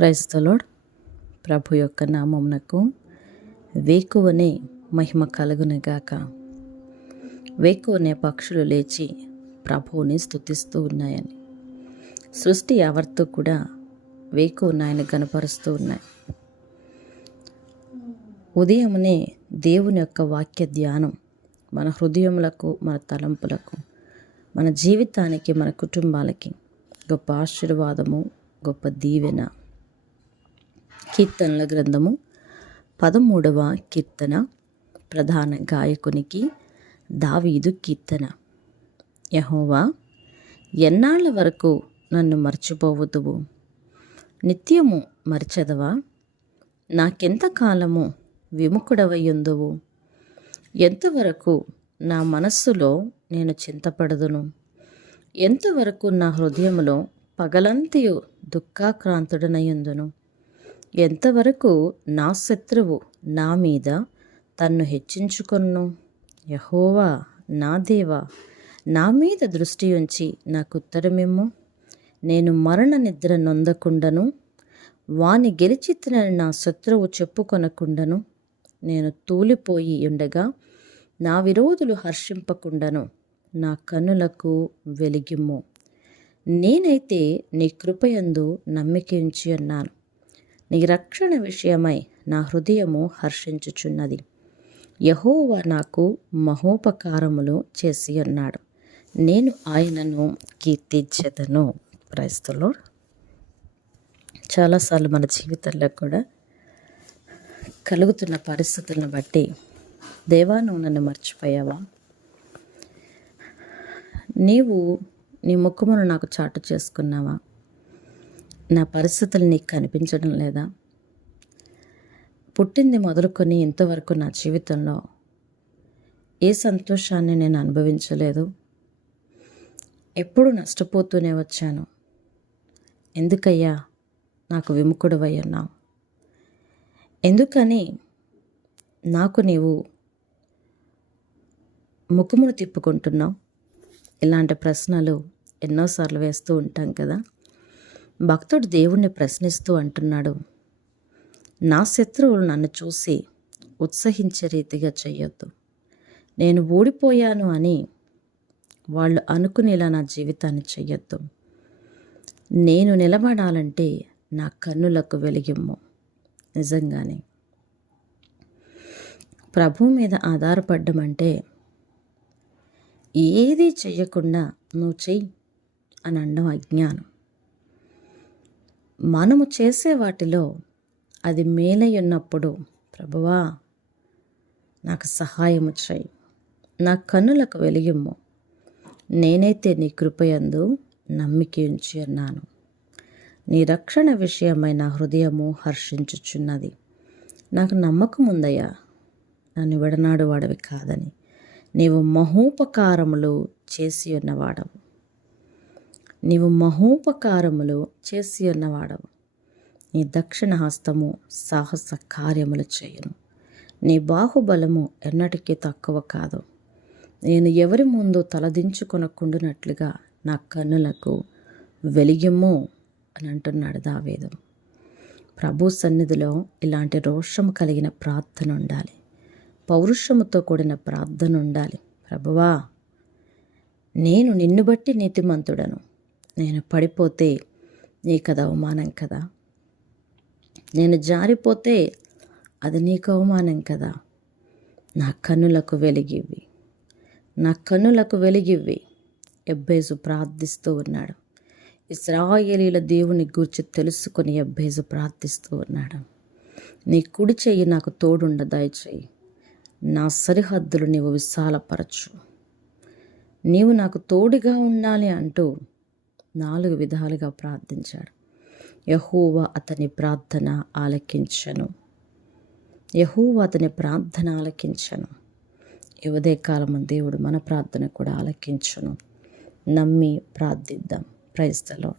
క్రైస్తలోడ్ ప్రభు యొక్క నామమునకు వేకువనే మహిమ కలుగునగాక వేకువనే పక్షులు లేచి ప్రభువుని స్తుతిస్తూ ఉన్నాయని. సృష్టి యావత్తు కూడా వేకువన ఆయన కనపరుస్తూ ఉన్నాయి. ఉదయమునే దేవుని యొక్క వాక్య ధ్యానం మన హృదయములకు మన తలంపులకు మన జీవితానికి మన కుటుంబాలకి గొప్ప ఆశీర్వాదము గొప్ప దీవెన కీర్తనల గ్రంథము పదమూడవ కీర్తన ప్రధాన గాయకునికి దావీదు కీర్తన. యహోవా ఎన్నాళ్ళ వరకు నన్ను మర్చిపోవద్దువు? నిత్యము మర్చదవా? నాకెంత కాలము విముఖుడవయ్యుందువు? ఎంతవరకు నా మనస్సులో నేను చింతపడదును? ఎంతవరకు నా హృదయంలో పగలంతయు దుఃఖాక్రాంతుడనయ్యుందును? ఎంతవరకు నా శత్రువు నా మీద తన్ను హెచ్చించుకొను యహోవా నా దేవా నా మీద దృష్టి ఉంచి నాకు ఉత్తరమిమ్ము. నేను మరణ నిద్ర నొందకుండను. వాని గెలిచితినని నా శత్రువు చెప్పుకొనకుండను. నేను తూలిపోయి ఉండగా నా విరోధులు హర్షింపకుండను. నా కన్నులకు వెలిగిమ్ము. నేనైతే నీ కృపయందు నమ్మికించి అన్నాను నీ రక్షణ విషయమై నా హృదయము హర్షించుచున్నది. యహోవా నాకు మహోపకారములు చేసి ఉన్నాడు. నేను ఆయనను కీర్తించదను. క్రైస్తలో చాలాసార్లు మన జీవితంలో కూడా కలుగుతున్న పరిస్థితులను బట్టి దేవా నువ్వు నన్ను మర్చిపోయావా? నీవు నీ ముఖమును నాకు చాటు చేసుకున్నావా? నా పరిస్థితులు నీకు కనిపించడం లేదా? పుట్టింది మొదలుకొని ఇంతవరకు నా జీవితంలో ఏ సంతోషాన్ని నేను అనుభవించలేదు. ఎప్పుడు నష్టపోతూనే వచ్చాను. ఎందుకయ్యా? నాకు విముఖుడవై ఉన్నావు. ఎందుకని నాకు నీవు ముఖమును తిప్పుకుంటున్నావు? ఇలాంటి ప్రశ్నలు ఎన్నోసార్లు వేస్తూ ఉంటాం కదా? భక్తుడు దేవుణ్ణి ప్రశ్నిస్తూ అంటున్నాడు నా శత్రువులు నన్ను చూసి ఉత్సహించే రీతిగా చెయ్యొద్దు. నేను ఓడిపోయాను అని వాళ్ళు అనుకునేలా నా జీవితాన్ని చెయ్యొద్దు. నేను నిలబడాలంటే నా కన్నులకు వెలిగిమ్ము. నిజంగానే. ప్రభు మీద ఆధారపడడం అంటే ఏది చెయ్యకుండా నువ్వు చెయ్యి అని అనడం అజ్ఞానం. మనము చేసే వాటిలో అది మేలై ఉన్నప్పుడు ప్రభువా నాకు సహాయము చేయి. నా కన్నులకు వెలిగిమ్ము నేనైతే నీ కృపయందు నమ్మిక ఉంచి అన్నాను నీ రక్షణ విషయమై నా హృదయము హర్షించుచున్నది. నాకు నమ్మకం ఉందయ్యా నన్ను విడనాడు వాడవి కాదని. నీవు మహోపకారములు చేసి ఉన్నవాడవు నీవు మహోపకారములు చేసి ఉన్నవాడవు. నీ దక్షిణ హస్తము సాహస కార్యములు చేయను. నీ బాహుబలము ఎన్నటికీ తక్కువ కాదు. నేను ఎవరి ముందు తలదించుకొనకుండునట్లుగా నా కన్నులకు వెలిగిమ్ము అని అంటున్నాడు దావేదు. ప్రభు సన్నిధిలో ఇలాంటి రోషం కలిగిన ప్రార్థన ఉండాలి పౌరుషముతో కూడిన ప్రార్థన ఉండాలి ప్రభువా నేను నిన్ను బట్టి నీతిమంతుడను. నేను పడిపోతే నీకది అవమానం కదా. నేను జారిపోతే అది నీకు అవమానం కదా. నా కన్నులకు వెలిగివ్వి. నా కన్నులకు వెలిగివ్వి. ఎబ్బేజు ప్రార్థిస్తూ ఉన్నాడు. ఇస్రాయేలీల దేవుని గూర్చి తెలుసుకొని ఎబ్బేజు ప్రార్థిస్తూ ఉన్నాడు. నీ కుడి చెయ్యి నాకు తోడుండ దయచేయి నా సరిహద్దులు నీవు విశాలపరచు. నీవు నాకు తోడుగా ఉండాలి అంటూ నాలుగు విధాలుగా ప్రార్థించాడు. యహూవ అతని ప్రార్థన ఆలకించను. యహూవ అతని ప్రార్థన ఆలకించను. యువదే కాలము దేవుడు మన ప్రార్థన కూడా ఆలకించను. నమ్మి ప్రార్థిద్దాం. ప్రైస్తలో